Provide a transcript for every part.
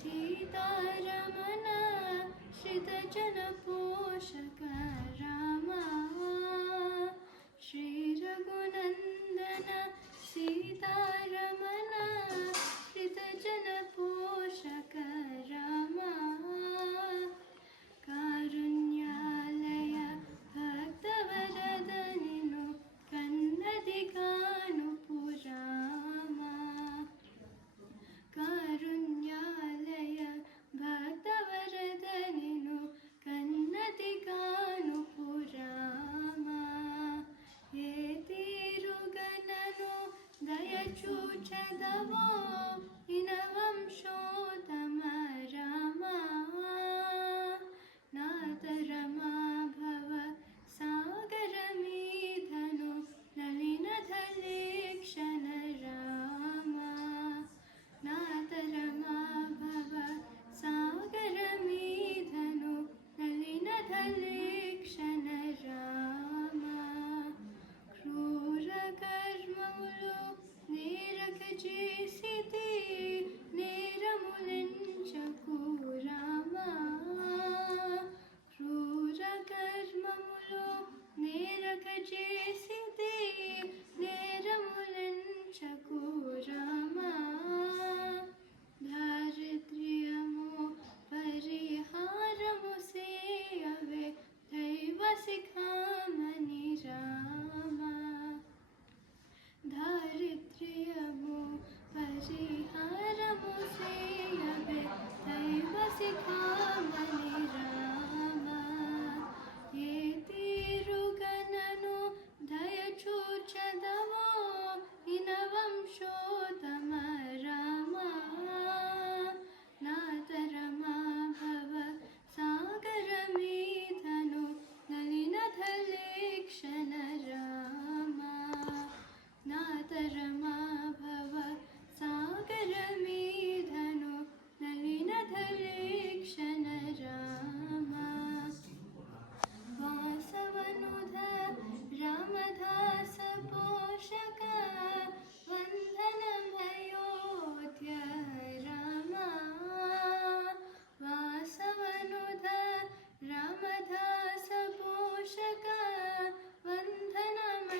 सीतारमण श्रितजनपोषक राम श्रीरघुनन्दन सीतारमण श्रितजनपोषक राम कारुण्यालय भक्तवरद निनु कन्नदिगानुपुराम कारुण्यालय भक्तवरद निनु कन्नदिगानुपुराम ये तीरुगननु दयचूचदवो इनवंशोतम राम नातरमा भव सागरमीधनु नलिनधलेक्षण राम नातरमा भव सागरमीधनु नलिनधलेक्षण राम क्रूरकर्ममुलु नेरकजेसिति नेरमुलिंचकु राम क्रूरकर्ममुलु नेरकजेसिति नेरमुलिंचकु राम दारिद्र्यमु परिहारमु सेयवे दैव शिखामणि राम दारिद्र्यमु परिहारमु सेयवे दैव शिखामणि राम ये तीरुगननु दयचूचदवो इनवंशोतम राम नातरमा भव सागरमीधनु नलिनधलेक्षण राम नातरमा भव सागरमीधनु नलिनधलेक्षण राम वासवनुध रामदास पोषक वन्दनमयोध्य राम वासवनुध रामदास पोषक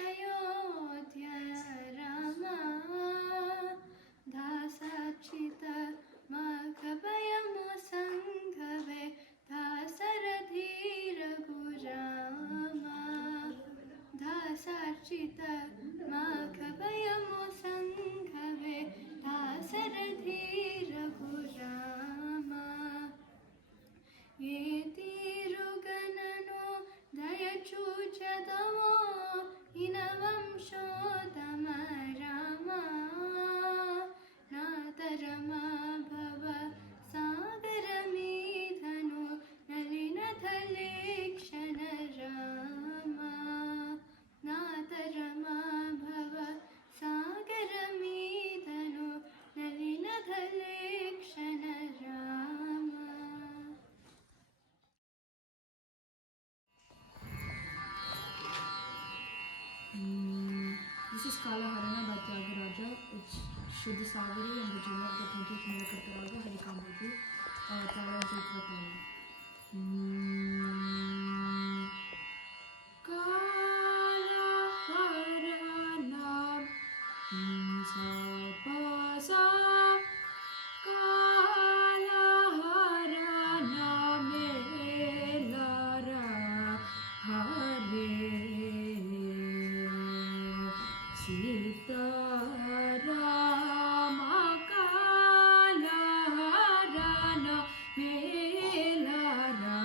वन्दनमयोध्य राम दासार्चित माघभयमु संघवे दासरथी रघुराम दासार्चित माघभयमु संघवे दासरथी रघुराम ये तीरुगननु दयचूचदवो इनवंशोतम राम नातरमा भव सागरमीधनु नलिनधलेक्षण राम नातरमा भव सागरमीधनु नलिनधलेक्षण Ram This is Kala Harana by Tyagaraja. It's Shuddha Saveri and the Junior of the 20th Nilakataraga Harikambagi. Tala Jitvatala. Kala Harana Sa Kala Harana Melara Hare Sitarama Kala Harana Melara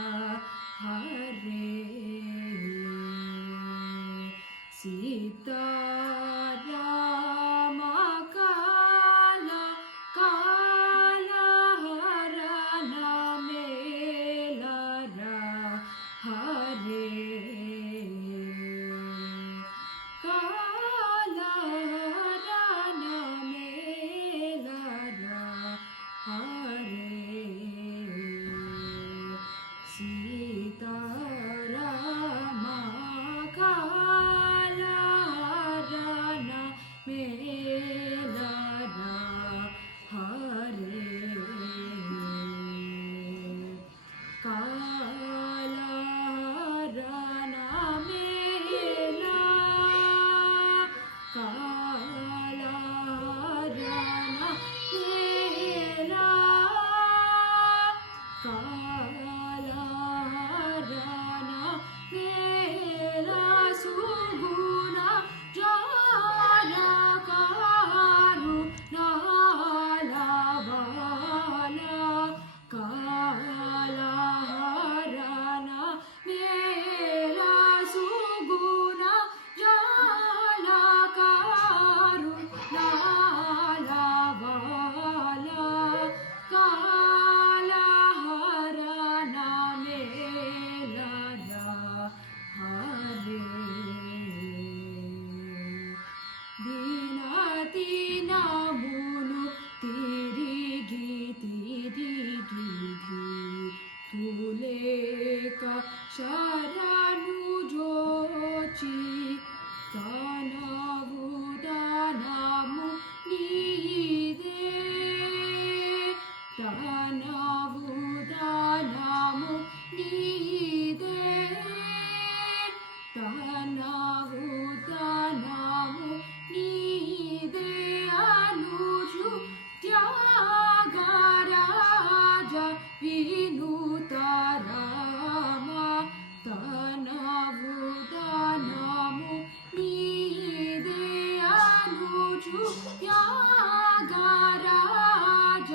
ರಾಜ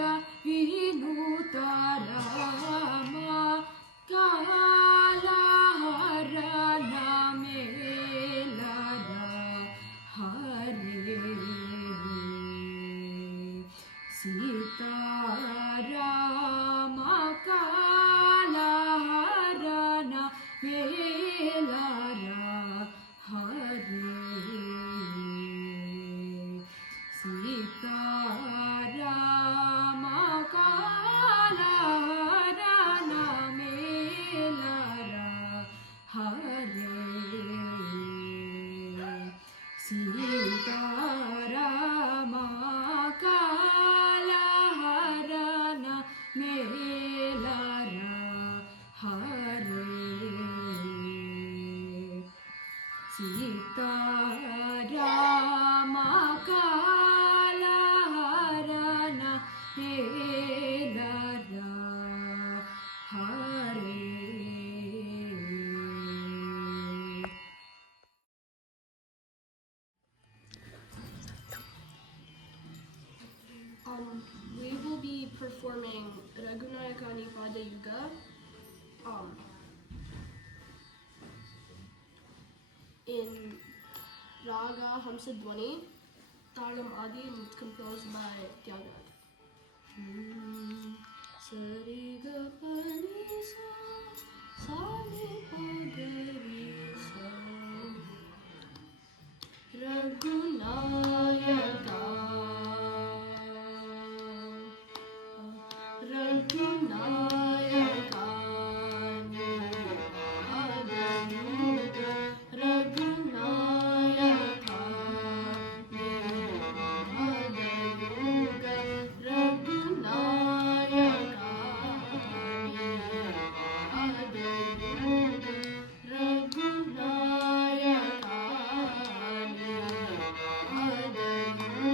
ವಿನುತ ರಾಮ ಕಾಲಹರಣ ಮೇಲರ ಹರೇ ಸೀತಾರಾಮ ಕಾಲಹರಣ ಮೇಲರ ಹರೇ ಸೀತಾರಾಮ ಕಾಲಹರಣ ಮೇಲರ ಹರೇ ಸೀತಾರಾಮ ಕಾಲಹರಣ ಮೇಲರ ಹರೇ ಸೀತಾರಾಮ ಕಾಲಹರಣ ಮೇಲರ ಹರೇ We will be performing Raghunayakani Pada Yuga. In Raga Hamsadwani, Talam Adi, and it's composed by Tyagaraja. Sari ga pani sa sa ni pa ga ri sa Raghunayaka Raghunayaka Pada Yuga Raghunayaka Pada Yuga Raghunayaka Pada Yuga Raghunayaka Pada Yuga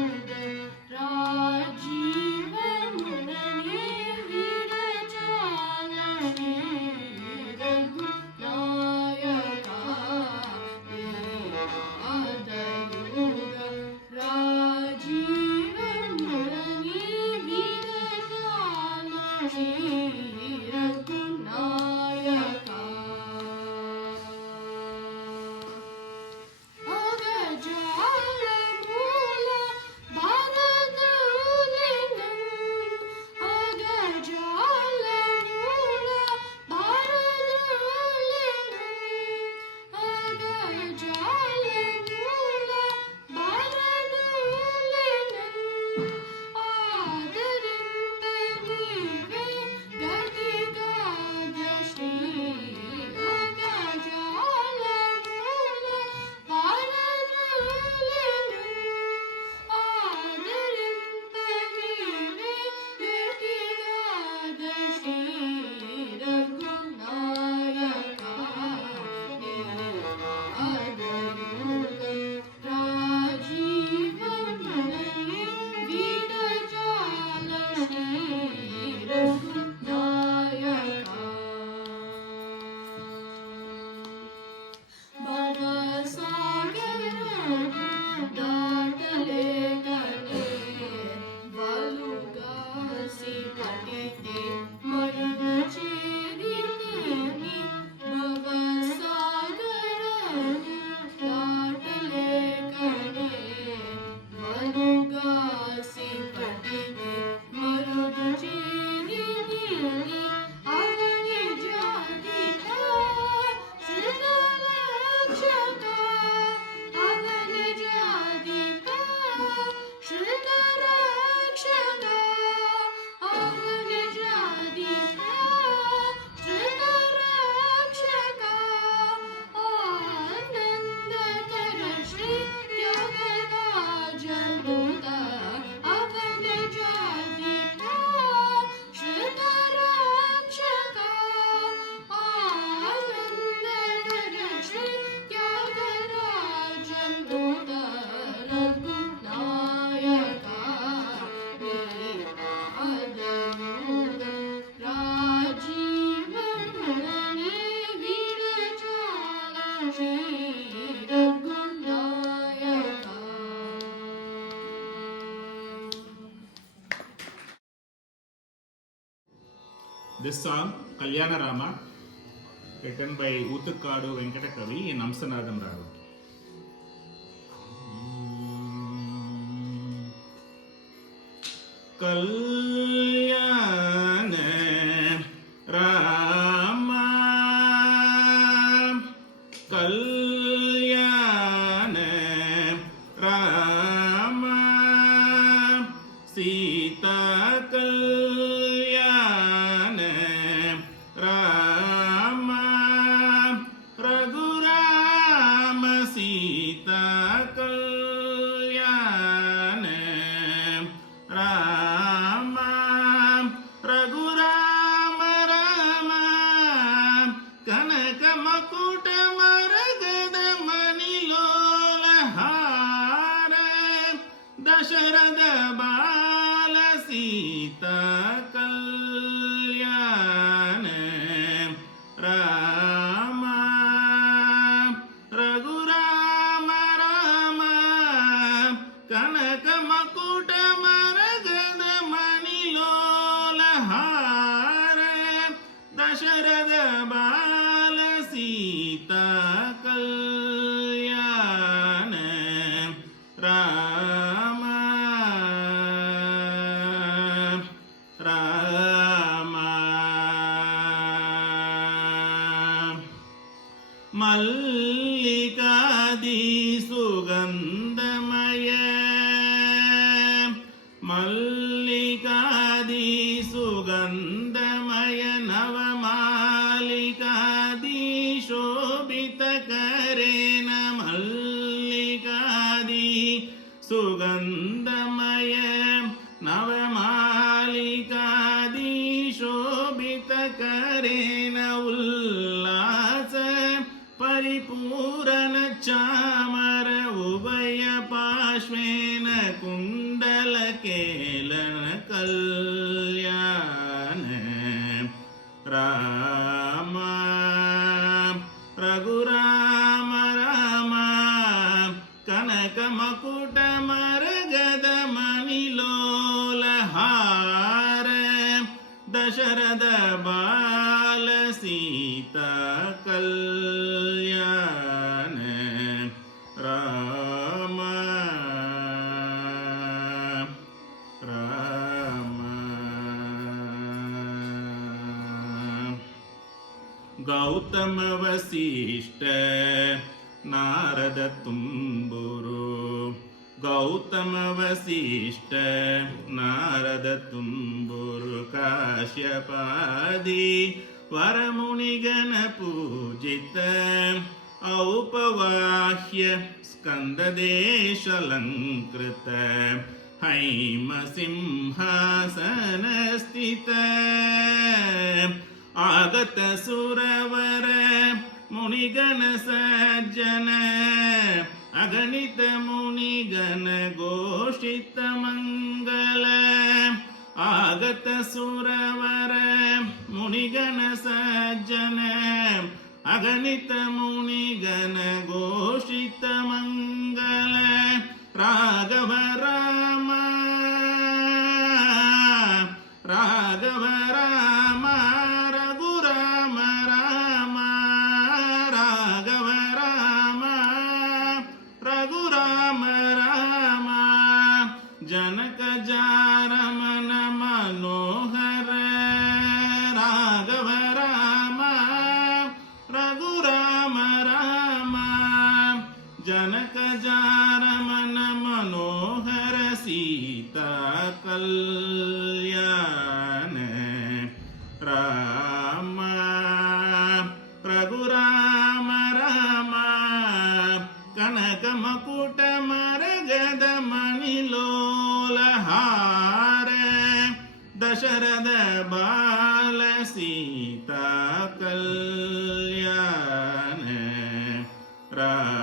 This song, Kalyana Rama, written by Uthukadu Venkatakavi in Amsanadam Raga. Kalyana Rama, Kalyana Rama, Sita Kalyana Rama, Raghurama Sita Kalyana Rama, Raghurama Rama, Kanaka Makuta Maragada Manilola Hara, Dasharada Bala Sita Kalyana Rama, Raghurama Rama, Kanaka Makuta Maragada Manilola Hara, Dasharada Bala Sita Kalyana Rama, Rama, Mallikadi Sugandamaya, Mallikadi Sugandamaya, Navamalikadi Shobhita Karena, Mallikadi Sugandamaya, Navamalikadi Shobhita Karena, Ullasa Paripurana Chamara Ubaya Pashvena Kundala Kelana Kalyana Rama, Raghurama Rama, Kanaka Makuta Maragada Manilola Hara, Dasharada Bala Sita Kalyana Rama, Rama, Gautama Vasishta Narada Tumburu, Gautama Vasishta Narada Tumburu, Kashyapadi Varamunigana Pujita, Aupavahya Skandadesha Lankrita, Haima Simhasanastita, Agata Suravara Munigana Sajjana, Aganita Munigana Goshita Mangala, Agata Suravara Munigana Sajjana, Aganita Munigana Goshita Mangala, Raghava Rama, Raghava Rama, Raghurama Rama, Raghava Rama, Raghurama Rama, Janaka Jaramana Manohara, Raghava Rama, Raghurama Rama, Janaka Jaramana Manohara, Sita Kalyana Rama, Raghurama Rama, Kanaka Makuta Maragada Manilola Hara, Dasharada Bala Sita Kalyana Rama.